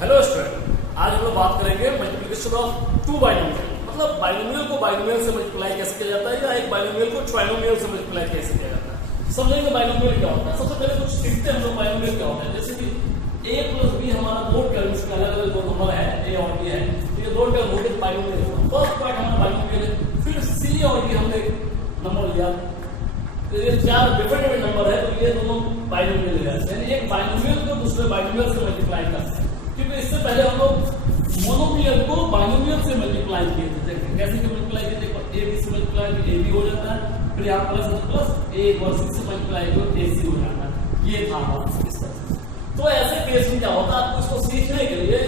Hello student, आज हम लोग बात करेंगे मल्टीप्लिकेशन ऑफ टू बाइनोमियल। मतलब बाइनोमियल को बाइनोमियल से मल्टीप्लाई कैसे किया जाता है या एक बाइनोमियल को ट्राइनोमियल से मल्टीप्लाई कैसे किया जाता है। समझेंगे बाइनोमियल क्या होता है। सबसे पहले कुछ सीखते हैं हम लोग बाइनोमियल क्या होता है। जैसे कि a प्लस बी हमारा दो टर्म्स के अलग अलग दो नंबर है, a और b है, तो ये दो टर्म हो गए बाइनोमियल। फर्स्ट पार्ट हमारा बाइनोमियल है, फिर c और d हमने नंबर लिया, तो ये चार डिफरेंट नंबर है, तो ये दोनों बाइनोमियल है। यानी एक बाइनोमियल को दूसरे बाइनोमियल से मल्टीप्लाई करते हैं। क्योंकि इससे पहले हम लोग मोनोमियल को बाइनोमियल से मल्टीप्लाई किए थे। कैसे कि मल्टीप्लाई किए थे, a b से मल्टीप्लाई किया a b हो जाता है, फिर यहाँ प्लस प्लस a और c से मल्टीप्लाई किया a c हो जाता है। ये था हमारा इस तरह से। तो ऐसे केस में क्या होता है, आपको इसको सीखने के लिए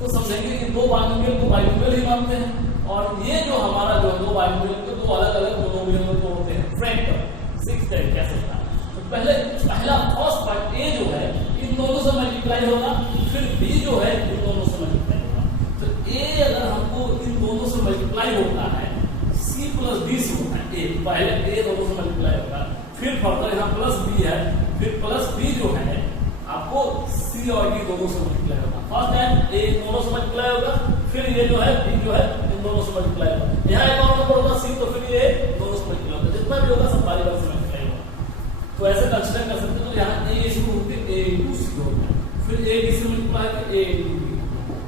तो समझेंगे कि दो बाइनोमियल को बाइनोमियल ही मानते हैं, और ये जो हमारा जो दो बाइनोमियल को दो अलग अलग मोनोमियल को होते हैं फ्रैक्टल। सीखते हैं कैसे होता है। तो पहला फर्स्ट पार्ट a जो है इन दोनों से मल्टीप्लाई होगा, फिर b जो है इन दोनों से मल्टीप्लाई होगा। तो a अगर हमको इन दोनों से मल्टीप्लाई होता है, c प्लस b से होता है a, पहले a दोनों से मल्टीप्लाई होगा, फिर फर्दर यहाँ प्लस b है, फिर प्लस b जो है आपको c और d दोनों से मल्टीप्लाई होगा। फर्स्ट टाइम a इन दोनों से मल्टीप्लाई होगा, फिर ये जो है b जो है इन दोनों से मल्टीप्लाई होगा। यहाँ एक और नंबर होगा c, तो फिर ये दोनों से मल्टीप्लाई होगा। जितना भी होगा सब बारी बारी से मल्टीप्लाई होगा। तो ऐसे कंसीडर कर सकते हो। तो यहाँ a शुरू होकर a into c हो गया, फिर a b से मल्टीप्लाई करके a into b,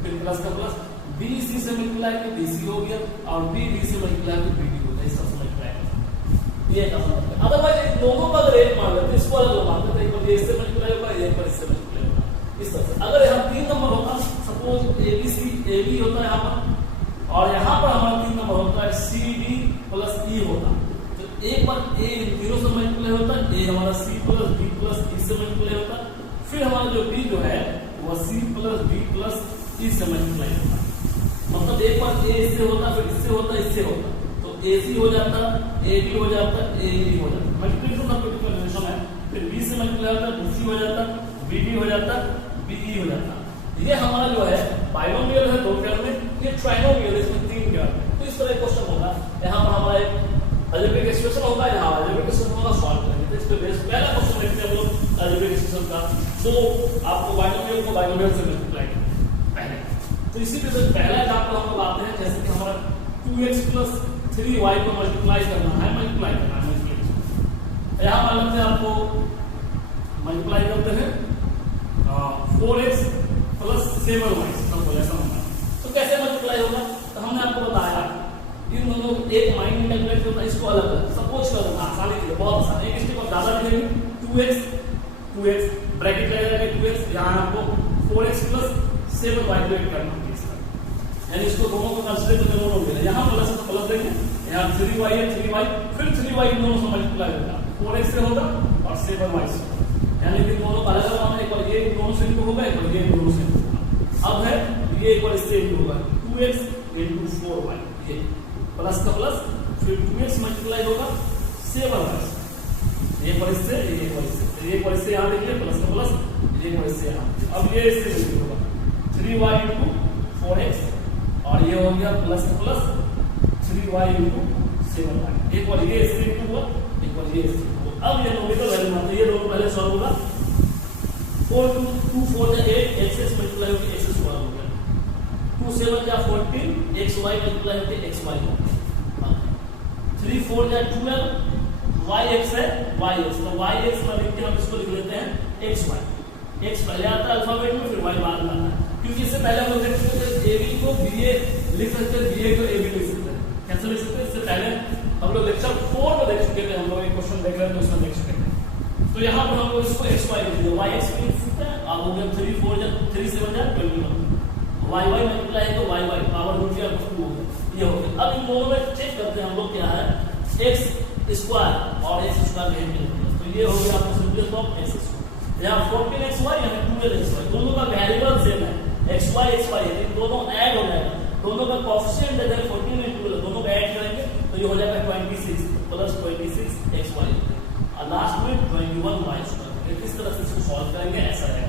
फिर प्लस का प्लस b c से मल्टीप्लाई करके b c हो गया, और b d से मल्टीप्लाई करके b d हो गया। इस तरह से मल्टीप्लाई करते ये का मतलब है। अदरवाइज दोनों का अगर एक मान लेते, इसको अलग मान लेते, एक बार ये इससे मल्टीप्लाई होगा, एक बार इससे मल्टीप्लाई होगा। इस तरह से अगर यहाँ तीन नंबर होता, suppose a b c a b होता है यहाँ पर, और यहाँ पर हमारा तीन नंबर होता है c d प्लस e होता, एक बार a जीरो से मल्टीप्लाई होता है, a हमारा c plus b plus e से मल्टीप्लाई होता है, फिर हमारा जो b जो है वो c plus b plus e से मल्टीप्लाई होता है। मतलब एक बार a इससे होता, फिर इससे होता, इससे होता, तो ac हो जाता, ab हो जाता, aed हो जाता। मल्टीप्लिकेशन का मल्टीप्लिकेशन है, फिर b से मल्टीप्लाई होता, bc हो जाता, bd हो जाता, be हो जाता। ये हमारा जो है बाइनोमियल है दो टर्म में, ये ट्राइनोमियल इसमें तीन टर्म। तो इस तरह क्वेश्चन होगा, यहाँ पर हमारा एक अलजेब्रिक एक्सप्रेशन होगा, यहाँ अलजेब्रिक एक्सप्रेशन होगा, सॉल्व करेंगे। तो इस पे बेस पहला क्वेश्चन देखते हैं हम लोग अलजेब्रिक एक्सप्रेशन का। तो आपको बाइनोमियल को बाइनोमियल से मल्टीप्लाई पहले, तो इसी पे पहला एग्जांपल हम लोग आते हैं। जैसे कि हमारा 2x प्लस 3y को मल्टीप्लाई करना है, यहाँ मान लेते हैं आपको मल्टीप्लाई करते हैं 4x प्लस 7y, ऐसा होगा। तो कैसे मल्टीप्लाई होगा, तो हमने आपको बताया इन दोनों एक माइंड में कैलकुलेट करना, इसको अलग अलग सपोज करना आसानी के लिए, बहुत आसान। एक स्टेप और ज्यादा लिखेंगे, 2x ब्रैकेट लगाएंगे 2x, यहाँ आपको 4x प्लस 7y कैलकुलेट करना है। यानी इसको दोनों को कंसीडर करके दोनों मिले, यहाँ प्लस तो प्लस देंगे, यहाँ 3y है 3y, फिर 3y इन दोनों से मल्टीप्लाई होगा, 4x से होगा और 7y से होगा। यानी कि दोनों अलग अलग होगा, एक बार ये इन दोनों से इनको होगा, एक बार ये इन दोनों से होगा। अब है ये एक बार इससे इनको होगा 2x into 4y, ये प्लस का प्लस, फिर 2x मल्टीप्लाई होगा 7y, एक बार इससे एक बार इससे, एक बार इससे यहाँ देखिए प्लस का प्लस, एक बार इससे यहाँ। अब ये इससे मल्टीप्लाई होगा 3y into 4x, और ये हो गया प्लस का प्लस 3y into 7y, एक बार ये इससे इनको हुआ, एक बार ये इससे हुआ। अब ये नोमिनल वैल्यू मानते हैं, ये दोनों पहले सॉल्व होगा। 4 2 4 8 x मल्टीप्लाई होगी x स्क्वायर हो गया, 2 7 या 14 xy मल्टीप्लाई होगी xy हो गया, 3 4 या 12 yx है yx, तो yx में लिख के हम इसको लिख लेते हैं xy। x पहले आता है अल्फाबेट में, फिर y बाद में आता है, क्योंकि इससे पहले हम लोग देख सकते थे ab को ba लिख सकते हैं, ba को ab लिख सकते हैं। कैसे लिख सकते हैं, इससे पहले हम लोग लेक्चर 4 में देख चुके थे, हम लोग एक क्वेश्चन देख रहे थे उसमें देख चुके थे। तो यहाँ पर हम लोग इसको xy लिख दिया, yx लिख सकते हैं। अब हो गया 3 4 या 3 7 या 21, y मल्टीप्लाई तो y पावर रूट या कुछ हो गया, ये हो गया। अब इन दोनों में चेक करते हैं हम लोग क्या है, x स्क्वायर और x स्क्वायर का इंटीग्रल, तो ये हो गया आपको सिंपलेस्ट फॉर्म x स्क्वायर। यहाँ 14xy यहाँ 12xy, दोनों का वेरिएबल सेम है, xy है, इन दोनों ऐड हो जाएगा, दोनों का कोएफिशिएंट है 14 में 12, दोनों का ऐड करेंगे तो ये हो जाएगा 26 प्लस 26xy, और लास्ट में 21y स्क्वायर। किस तरह से इसको सॉल्व करेंगे, ऐसा है।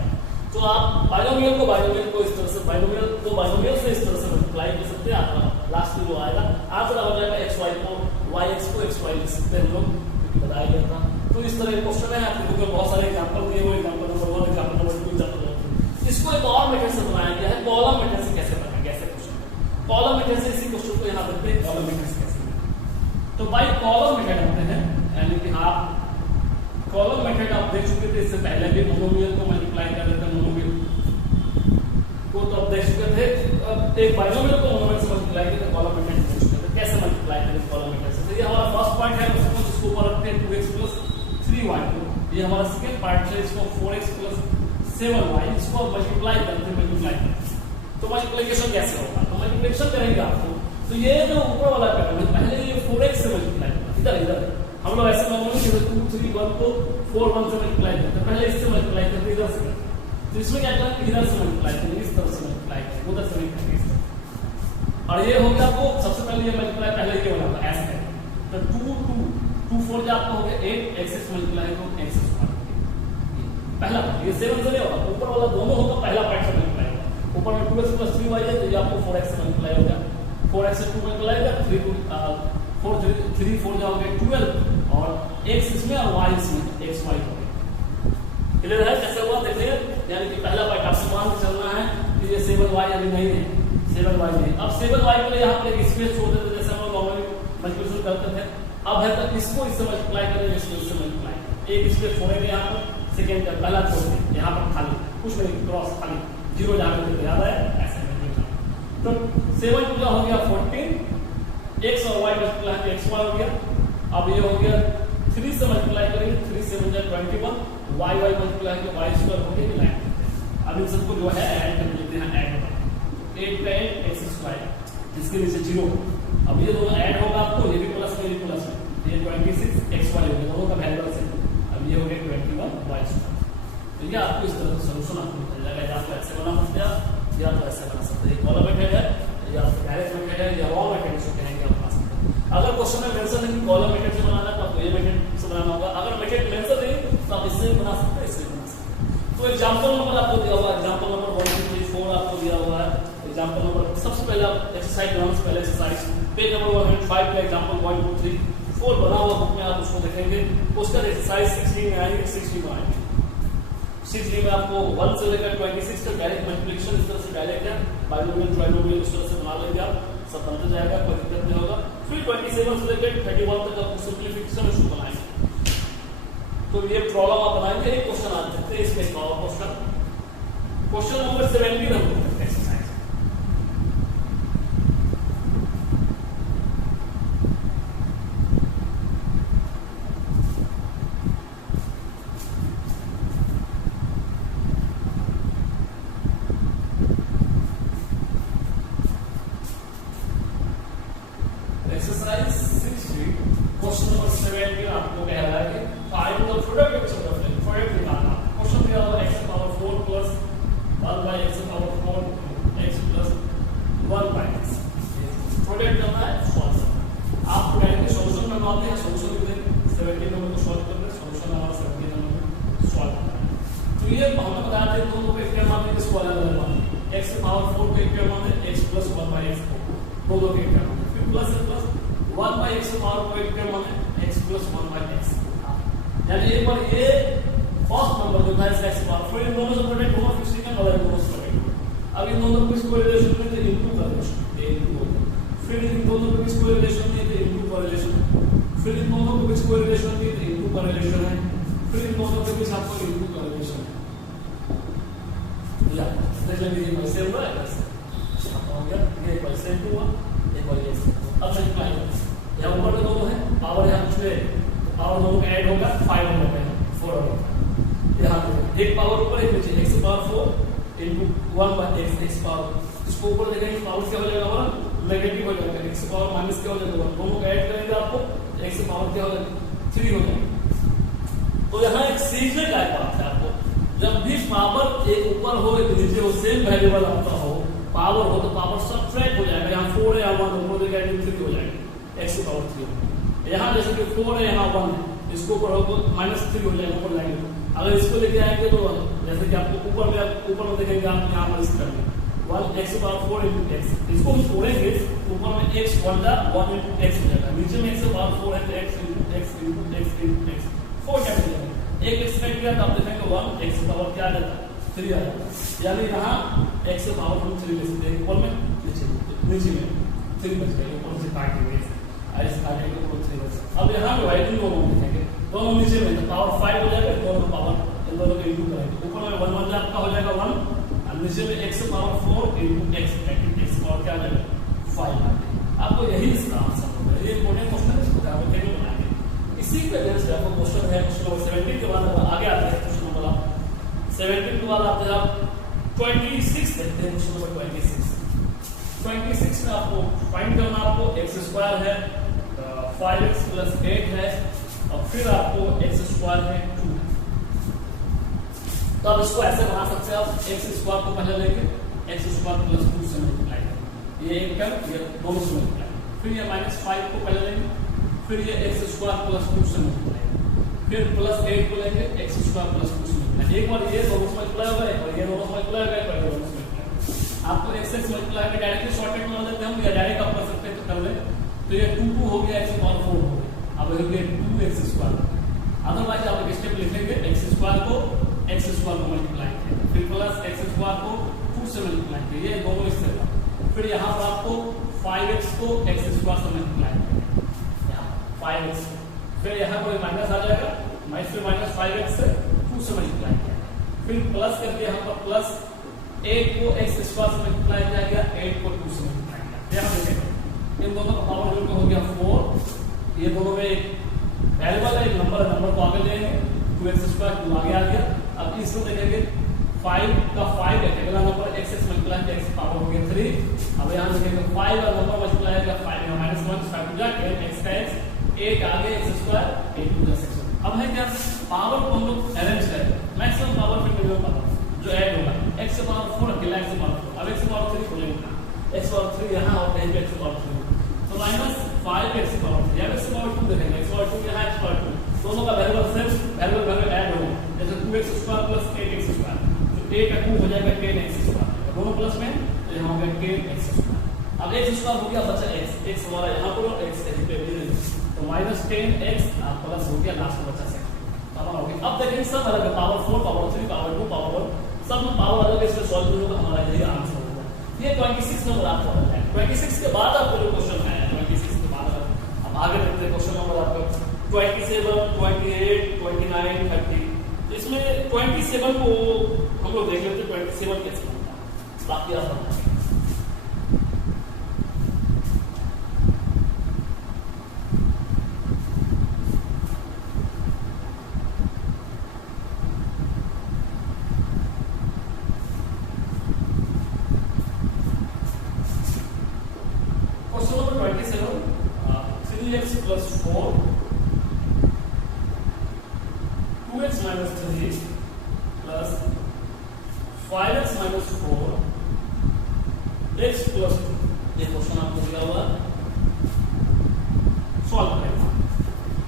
तो आप बाइनोमियल को इस तरह से, बाइनोमियल से इस तरह से मल्टीप्लाई कर सकते हैं। आपका लास्ट में जो आएगा आंसर हो जाएगा xy को xy लिख सकते हैं हम लोग, बताया गया था। तो इस तरह के क्वेश्चन है, आपके बुक में बहुत सारे एग्जांपल दिए हुए, example number 1, example number 2, example number 3। इसको एक और मेथड से बनाया गया जैसे इसी क्वेश्चन को यहाँ देखते हैं कॉलम मेथड्स कैसे। तो बाई कॉलम मेथड होते हैं, यानी कि आप कॉलम मेथड आप देख चुके थे इससे पहले भी, मोनोमियल को मल्टीप्लाई कर देते हैं, मोनोमियल को तो आप देख चुके थे। अब एक बाइनोमियल को मोनोमियल से मल्टीप्लाई करके कॉलम मेथड देख चुके थे, कैसे मल्टीप्लाई करें कॉलम मेथड से। तो ये हमारा फर्स्ट पॉइंट है, इसको ऊपर रखते हैं 2x + 3y। ये हमारा सेकंड पार्ट है, इसको 4x + 7y, इसको मल्टीप्लाई करते हैं। तो मल्टीप्लिकेशन कैसे होगा, तो मल्टीप्लिकेशन करेंगे आपको, तो ये जो ऊपर वाला पैटर्न है पहले ये 4x से मल्टीप्लाई होगा, इधर हम लोग ऐसे नॉर्मली 2 3 1 को 4 1 से मल्टीप्लाई करते हैं, पहले इससे मल्टीप्लाई करते इधर से करते। तो इसमें क्या करते हैं, इधर से मल्टीप्लाई करेंगे, इस तरह से मल्टीप्लाई करेंगे, उधर से नहीं करेंगे, इस तरह। और ये हो गया आपको सबसे पहले ये मल्टीप्लाई पहले ये वाला था ऐसे, तो 2 2 4 जो आपको हो गया 8 x से मल्टीप्लाई हो x पहला, ये 7 से नहीं होगा, ऊपर वाला दोनों होगा, पहला पार्ट से मल्टीप्लाई होगा। ऊपर में 2x + 3y है, तो ये आपको 4x से मल्टीप्लाई हो गया, 4x से 2 मल्टीप्लाई होगा, 3 4 जाओगे 12 और x इसमें और y इसमें, xy हो गया। क्लियर है कैसे हुआ देखिए, यानी कि पहला पार्ट आपसे मान के चलना है कि ये 7y अभी नहीं है, 7y नहीं। अब 7y के लिए यहाँ पे एक स्पेस छोड़ देते जैसे हम लोग नॉर्मली मल्टीप्लिकेशन करते थे। अब है तक इसको इससे मल्टीप्लाई करेंगे, इसको इससे मल्टीप्लाई, एक स्पेस छोड़ेंगे यहाँ पर, सेकंड का पहला छोड़ देंगे, यहाँ पर खाली कुछ नहीं, क्रॉस खाली 0 जहाँ पे याद है ऐसे मल्टीप्लाई। तो 7 पूरा हो गया 14, x और y मल्टीप्लाई करके xy हो गया। अब ये हो गया 3 से मल्टीप्लाई करेंगे, 3 7 जा 21, y मल्टीप्लाई करके y² हो गया 9। अब इन सबको जो है ऐड कर लेते हैं, ऐड 8 का 8 x², इसके नीचे 0। अब ये दोनों ऐड होगा आपको, ये भी प्लस में, ये प्लस में, ये 26 xy हो गया, दोनों का वैल्यू से। अब ये हो गया 21 y²। तो ये आपको इस तरह से सॉल्यूशन आपको मिल जाएगा, या तो ऐसे बना सकते हैं या तो ऐसे बना सकते हैं। कॉलम मेथड है या डायरेक्ट मेथड है या रॉ मेथड इसको कहेंगे, आप बना सकते हैं। अगर क्वेश्चन में मेंशन है कि कॉलम मेथड से बनाना है तो आपको ये मेथड से बनाना होगा, अगर मेथड मेंशन नहीं तो आप इससे भी बना सकते हैं, इससे भी बना सकते हैं। तो एग्जांपल नंबर आपको दिया हुआ है, एग्जांपल नंबर 1 2 3 4 आपको दिया हुआ है। एग्जांपल नंबर सबसे पहले आप एक्सरसाइज 1 पहले एक्सरसाइज पेज नंबर 105 का एग्जांपल 1 2 3 4 बना हुआ बुक में, आप उसको देखेंगे। उसका एक्सरसाइज 16 में आएंगे, 60 में आएंगे। 60 में आपको 1 से लेकर 26 तक डायरेक्ट मल्टीप्लिकेशन इस तरह से डायरेक्ट है, बाइनोमियल ट्राइनोमियल इस तरह से बना लेंगे आप, सब बनते जाएगा, कोई दिक्कत नहीं होगा। फिर 27 से लेकर 31 तक आपको सिंपलीफिकेशन इसको बनाएंगे। तो ये प्रॉब्लम आप बनाएंगे, एक क्वेश्चन आ सकते हैं इसमें, एक और क्वेश्चन नंबर 17 हम करते हैं एक्सरसाइज। एक्सरसाइज 60 क्वेश्चन नंबर 17 आपको कह रहा है कि find the product of sum product निकालना। क्वेश्चन दिया हुआ x power 4 plus 1 by x power 4 x plus 1 by x, product करना है, सॉल्व करना। आपको डायरेक्टली सॉल्यूशन में मानते हैं, सॉल्यूशन लिख देंगे, 17 नंबर को सॉल्व करते हैं, सॉल्यूशन हमारा 17 नंबर को सॉल्व करना है। तो ये हमने बताया था दोनों को एक पेयर मानते हैं, किसको अलग अलग मानते हैं, x पावर 4 को एक पेयर मानते हैं, x प्लस 1 बाय x को दोनों के एक पेयर मानते हैं, फिर प्लस से प्लस 1 बाय x पावर को एक पेयर माने x प्लस 1 बाय x। यानी एक बार ये फर्स्ट नंबर जो था इसका x पावर, फिर इन दोनों से प्रोडक्ट होगा, फिर सेकंड वाला दोनों से प्रोडक्ट। अब इन दोनों को इसको रिलेशन में तो इनटू का रिलेशन, ये इनटू होगा। फिर इन दोनों को इसको रिलेशन में तो इनटू का रिलेशन, फिर इन दोनों को इसको रिलेशन में तो इनटू का रिलेशन है, फिर इन दोनों के बीच आपको इनटू का रिलेशन है। या देख लीजिए कैसे हुआ है, कैसे हो गया, ये एक बार सेम हुआ, एक बार ये अब मल्टीप्लाई करें, यहाँ ऊपर दोनों है, पावर यहाँ कुछ पावर दोनों का ऐड होगा, 5 हो गया 4 हो गया। यहाँ देखो एक पावर ऊपर एक नीचे, x power 4 into 1 by x power, इसको ऊपर देखेंगे पावर क्या हो जाएगा हमारा, नेगेटिव हो जाएगा, x पावर माइनस क्या हो जाएगा, दोनों का ऐड करेंगे आपको x पावर क्या हो जाएगा 3 हो जाएगा। तो यहाँ एक सीखने का बात है आपको, जब भी पावर एक ऊपर हो एक नीचे हो, सेम वेरिएबल आपका हो, पावर हो तो पावर सब्ट्रैक्ट हो जाएगा, यहाँ 4 है यहाँ 1 ऊपर देगा 3 हो जाएगा, x पावर 3 हो। यहाँ जैसे कि 4 है यहाँ 1 है, इसको ऊपर हो तो -3 हो जाएगा, ऊपर लाएंगे। अगर इसको लेके आएंगे तो जैसे कि आपको ऊपर में देखेंगे आप यहाँ पर इसका 1 x पावर 4 into x, इसको हम छोड़ेंगे ऊपर में x 1 into x हो जाएगा, नीचे में x पावर 4 है तो x into x into x into x 4 क्या हो जाएगा, एक एक्सपेक्ट किया तो आप देखेंगे 1 x पावर क्या आ जाता है 3 आ जाता है। यानी यहाँ x पावर हम 3 ले सकते हैं ऊपर में नीचे में, 3 बच गए, ऊपर से काट के इस काटे के ऊपर 3 बच। अब यहाँ पे वाइडिंग दोनों लिखेंगे, दोनों नीचे में तो पावर 5 हो जाएगा, दोनों पावर इन दोनों को इंटू करेंगे। ऊपर में 1 1 आपका हो जाएगा 1 और नीचे में x power 4 into x x power क्या आ जाएगा 5 आ जाएगा। आपको यही इसका आंसर होगा। ये इंपॉर्टेंट क्वेश्चन है, इसको ध्यान रखेंगे बनाएंगे। इसी के बेस पे आपको क्वेश्चन है क्वेश्चन नंबर 17 के बाद आगे आते हैं। क्वेश्चन नंबर 17 के बाद आते हैं आप 26 देखते हैं। क्वेश्चन नंबर 26 में आपको फाइंड करना, आपको x स्क्वायर है 5x प्लस 8 है और फिर आपको x स्क्वायर है 2 है। तो आप इसको ऐसे बना सकते हैं, आप x स्क्वायर को पहले लेंगे, x स्क्वायर प्लस 2 से मल्टीप्लाई करेंगे, ये एक टर्म ये दोनों से मल्टीप्लाई, फिर ये -5 को पहले लेंगे, फिर ये x स्क्वायर प्लस 2 से मल्टीप्लाई, फिर प्लस 8 को लेंगे x स्क्वायर प्लस 2 से मल्टीप्लाई। एक बार ये दोनों से मल्टीप्लाई होगा, एक बार ये दोनों से मल्टीप्लाई होगा, एक बार ये दोनों से मल्टीप्लाई। आपको x से मल्टीप्लाई करके डायरेक्टली शॉर्टकट में देते हैं या डायरेक्ट आप कर सकते हैं तो कर ले। तो ये 2 हो गया, x पावर 4 हो गया, अब ये 2x स्क्वायर। अदरवाइज आप एक स्टेप लिखेंगे, x स्क्वायर को मल्टीप्लाई करेंगे, फिर प्लस x स्क्वायर को 2 से मल्टीप्लाई करेंगे, ये दोनों इससे था। फिर यहाँ पर आपको 5x को x स्क्वायर से मल्टीप्लाई करेंगे, यहाँ 5x, फिर यहाँ पर माइनस आ जाएगा, फिर -5x से 2 से मल्टीप्लाई करेंगे, फिर प्लस करके यहाँ पर प्लस 8 को x स्क्वायर से मल्टीप्लाई किया गया, 8 को 2 से मल्टीप्लाई किया। यहाँ देखेंगे इन दोनों का पावर जोड़ हो गया 4, ये दोनों में एक वेरिएबल है, एक नंबर को आगे लेंगे, 2x स्क्वायर 2 आगे आ गया। अब इसको देखेंगे 5 का 5 है, अगला नंबर x से मल्टीप्लाई किया, x पावर हो गया 3। अब यहाँ देखेंगे 5 का नंबर मल्टीप्लाई किया 5 में -1 5 जाके x का x 8 आगे x स्क्वायर 8 + 6। अब है क्या पावर को हम लोग अरेंज करेंगे, मैक्सिमम पावर फिर मिनिमम पावर जो ऐड होगा, x से पावर 4 अकेला x से पावर 4, अब x से पावर 3 खोलेंगे, x पावर 3 यहाँ और कहीं पे x से पावर 3, तो -5 x से पावर 3 या x से पावर 2 देखेंगे, x पावर 2 यहाँ x पावर 2 दोनों का वेरिएबल ऐड होगा, जैसे 2x square plus 8x square, तो 8 का 2 हो जाएगा 10x स्क्वायर, दोनों प्लस में तो यहाँ हो गया 10x स्क्वायर। अब x स्क्वायर हो गया बचा x हमारा यहाँ पर और x कहीं पे भी नहीं, तो -10x प्लस हो गया लास्ट में बचा 6 पावर हो गया। अब देखिए सब अलग है, पावर 4 पावर 3 पावर 2 पावर 1 सब में पावर अलग है, इससे सॉल्व होगा, हमारा यही आंसर होगा। ये 26 नंबर आपको आता है। 26 के बाद आपको जो क्वेश्चन है 26 के बाद अब आगे देखते हैं क्वेश्चन नंबर आपका 27, 28, 29, 30। तो इसमें 27 को हम लोग देख लेते हैं 27 कैसे बनता है, बाकी आप बताएं। Question number 27, 3x + 4 2x - 3 plus 5x - 4 x + 2। ये क्वेश्चन आपको दिया हुआ सॉल्व करना।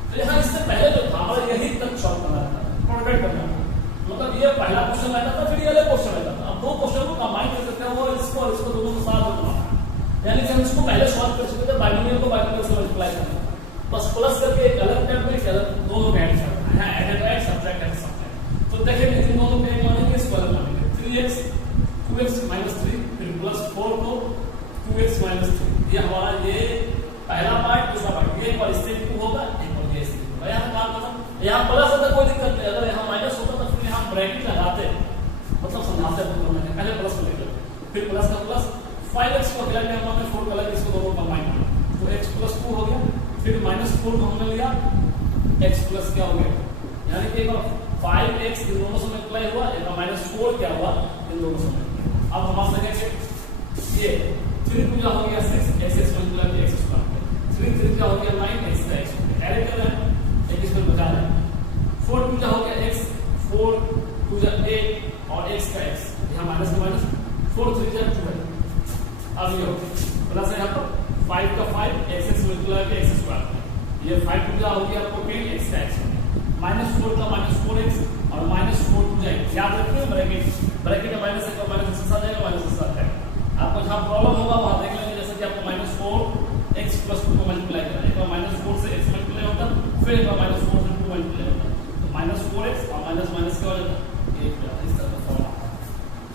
तो यहाँ इससे पहले जो था हमारा यही तक सॉल्व करना था, प्रोडक्ट करना था, मतलब ये पहला क्वेश्चन रहता था, फिर ये अलग क्वेश्चन रहता था। अब दो क्वेश्चन को कंबाइन कर सकते हैं, वो इसको और इसको दोनों को साथ में बनाना, यानी कि हम इसको पहले सॉल्व कर चुके थे, बाइनोमियल को बाइनोमियल से मल्टीप्लाई करना, बस प्लस करके एक अलग टर्म में दोनों ऐड करना है, add add subtract add subtract. तो देखिए इन दोनों को एक मानेंगे, इसको अलग मानेंगे, 3x 2x - 3 फिर प्लस 4 को 2x - 3, ये हमारा ये पहला पार्ट, दूसरा पार्ट, ये एक बार स्टेप 2 होगा, एक बार ये स्टेप होगा। यहाँ काम खत्म। यहाँ प्लस होता कोई दिक्कत नहीं, अगर यहाँ माइनस होता तो फिर यहाँ ब्रैकेट लगाते, मतलब समझाते पहले प्लस को लेकर, फिर प्लस का प्लस 5x को अगला टाइम हमने 4 का अलग, इसको दोनों कंबाइन किया तो x + 2 हो गया, फिर -4 को हमने लिया, x प्लस क्या हो गया, यानी कि एक बार 5x इन दोनों से मल्टीप्लाई हुआ, एक बार -4 क्या हुआ इन दोनों से मल्टीप्लाई। अब हम देखेंगे ये 3 पूजा हो गया 6 x मल्टीप्लाई किया x स्क्वायर, 3 3 क्या हो गया 9 x का x ऐड कर रहे हैं, एक इसमें बचा रहे हैं, 4 पूजा हो गया x, 4 पूजा 8 और x का x, यहाँ माइनस का माइनस, 4 3 जा 2 है। अब ये हो प्लस है यहाँ पर 5 का 5 x मल्टीप्लाई किया x स्क्वायर, ये 5 पूजा हो गया आपको 10 x का x, -4 का -4x और -4 पूजा याद रखिए, ब्रैकेट में माइनस का माइनस से आ जाएगा, माइनस से आ जाएगा। आपको जहाँ प्रॉब्लम होगा वहाँ देख लेंगे, जैसे कि आपको -4x + 2 को मल्टीप्लाई करना है, एक बार -4 से x मल्टीप्लाई होता है, फिर एक बार -4 से 2 मल्टीप्लाई होता है, तो -4x और माइनस क्या हो जाता है 1 हो जाता है। इस तरह का फॉर्म आता है,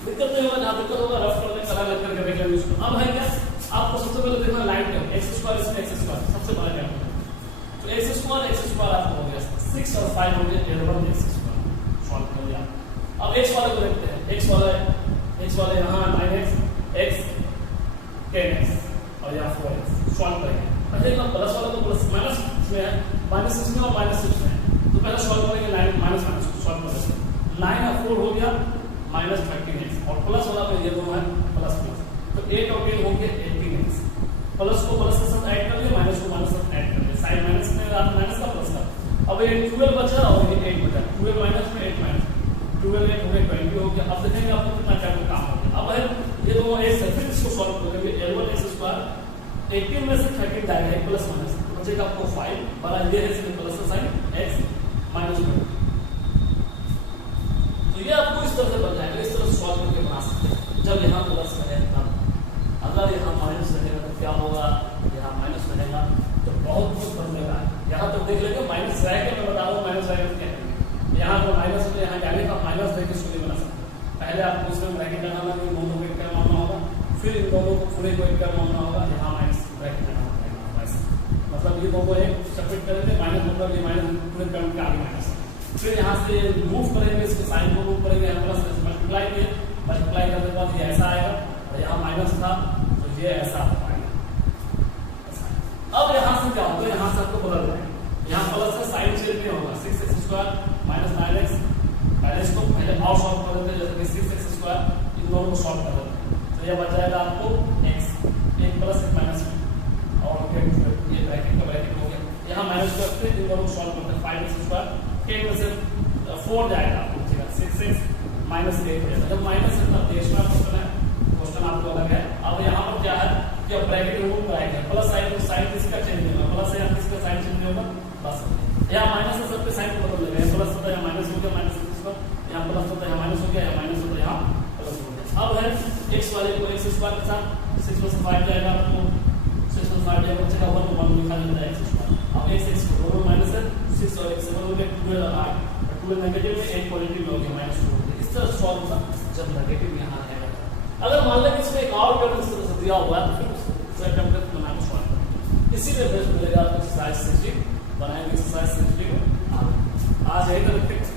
दिक्कत नहीं होगा, जहाँ दिक्कत होगा रफ करने का अलग करके देख लेंगे उसको। अब है क्या आपको सबसे पहले देखना लाइन टर्म एक्स स्क्वायर, इसमें एक्स स्क्वायर सबसे बड़ा टर्म है, तो एक्स स्क्वायर आपको हो गया 6 और 5 हो गया 11 एक्स स्क्वायर, सॉल्व कर लिया। अब एक्स वाले को देखते हैं, एक्स वाले यहाँ 9x x 10x और यहाँ 4x सॉल्व करेंगे। पहले ना प्लस वाला तो प्लस माइनस में है, माइनस 6 में और माइनस 6 में है, तो पहले सॉल्व करेंगे 9 माइनस माइनस को सॉल्व कर लेते हैं। 9 और 4 हो गया माइनस 13x और प्लस वाला पे ये दोनों है प्लस प्लस, तो 8 और 10 हो गया 18x, प्लस को प्लस के साथ ऐड कर लिया, माइनस को माइनस के साथ ऐड कर लिया, साइन माइनस में माइनस का प्लस का। अब ये 12 बचा और ये 8 बचा, 12 माइनस में 8 माइनस 12 8 हो गया 20 हो गया। अब देखेंगे आपको कितना टाइम काम हो गया। अब है ये दोनों एक से फिर इसको सॉल्व करेंगे, L1 स्क्वायर 18 में से 13 जाएगा प्लस माइनस, बचेगा आपको 5, बड़ा ये है इसमें प्लस का साइन x माइनस 20, तो ये आपको इस तरह से बन जाएगा, इस तरह से सॉल्व करके बना सकते हैं। जब यहाँ प्लस रहेगा अगर यहाँ माइनस रहेगा तो क्या होगा, यहाँ माइनस रहेगा तो बहुत कुछ बदलेगा। यहाँ तक देख लेंगे माइनस रहेगा, मैं बता रहा हूँ माइनस रहेगा क्या करेंगे, यहाँ पर माइनस होगा, यहाँ जाने का माइनस देके इसको नहीं बना सकते। पहले आपको इसमें ब्रैकेट लगाना है, दोनों को इक्वल मानना होगा, फिर इन दोनों को पूरे को इक्वल मानना होगा, यहाँ माइनस ब्रैकेट लगाना होगा, मतलब ये दोनों एक सेपरेट करेंगे, माइनस मतलब ये माइनस पूरे टर्म के आगे माइनस, फिर यहाँ से मूव करेंगे, इसके साइन को मूव करेंगे, यहाँ प्लस मल्टीप्लाई किए, मल्टीप्लाई करने के बाद ये ऐसा आएगा और यहाँ माइनस था तो ये ऐसा आएगा। अब यहाँ से क्या होगा, यहाँ से आपको बदल रहे हैं, यहाँ प्लस से साइन चेंज नहीं होगा, 6x स्क्वायर माइनस 9x, पहले इसको पहले और सॉल्व कर देते हैं, जैसे कि 6x स्क्वायर इन दोनों को सॉल्व कर देते हैं, तो ये बच जाएगा आपको x, एक प्लस एक माइनस में और ये ब्रैकेट का ब्रैकेट हो गया, यहाँ माइनस करते हैं, इन दोनों को सॉल्व करते हैं, 5x स्क्वायर 10 में से 4 जाएगा आपको, 6x माइनस 8 हो जाएगा। जब माइनस है तब एक्स्ट्रा क्वेश्चन आपको अलग है। अब यहाँ पर क्या है कि अब ब्रैकेट रिमूव कराएंगे, प्लस साइन तो साइन किसका चेंज नहीं होगा, प्लस है किसका साइन चेंज नहीं होगा, बस यहाँ माइनस है सबके साइन को बदल देगा, प्लस होता है यहाँ माइनस हो गया, माइनस यहाँ प्लस होता है यहाँ माइनस हो गया, यहाँ माइनस होता है यहाँ प्लस हो गया। अब है x वाले को x स्क्वायर के साथ 6 में से 5 जाएगा, आपको 6 में से 5 जाएगा, बच्चे का 1 लिखा जाता है x स्क्वायर। अब x को दोनों माइनस है 6 और x हो गया 12 8, 12 नेगेटिव में 8 पॉजिटिव हो गया माइनस 2, इस तरह सॉल्व होगा जब नेगेटिव यहाँ है। अगर मान लें कि इसमें एक और टर्म इस तरह से दिया हुआ है तो फिर दूसरा टर्म का बनाना सॉल्व करेंगे, इसीलिए बेस्ट मिलेगा आपको एक्सरसाइज 60 बनाएंगे, एक्सरसाइज 60 को आज यही तक